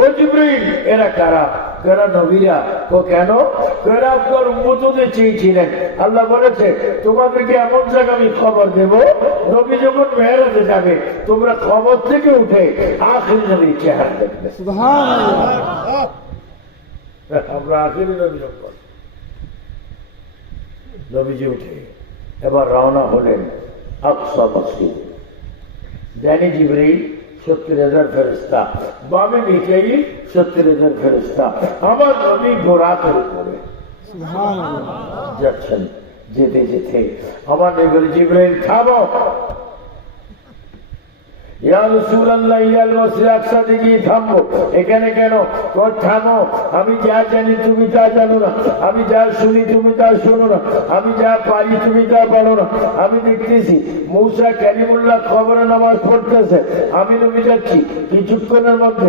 ও জিবরিল এরা কারা? কারা নবীরা। ও কেন? কারা আপনার উম্মতদের চেয়েছিলেন। আল্লাহ বলেছে তোমাদেরকে এমন জায়গা আমি খবর দেব, নবী যখন মেরাজে যাবে তোমরা খবর থেকে উঠে আখিরি নবীর চেহারা দেখবে। সুবহানাল্লাহ। আমরা আখিরি নবী যখন নবীজি উঠে এবার রওনা হলেন আকসা মসজিদ। জানি জিবরিল 70,000 ফেরেশতা, বামে মিকাইল 70,000 ফেরেশতা, আমার নবী ঘোড়ার উপরে যাচ্ছেন। যেতে যেতে আমার নবী জিবরিল থামো, ইয়া রাসূলুল্লাহ ইলাল মসজিদ আকসা দিকে থামো। এখানে কেন? থামো, আমি যা জানি তুমি তা জানো না, আমি যা শুনি তুমি তা শোনো না, আমি যা পারি তুমি তা পারো না। আমি দেখতেছি মূসা কালিমুল্লাহ কবরে নামাজ পড়তেছে, আমি নবী যাচ্ছি কিছুক্ষণের মধ্যে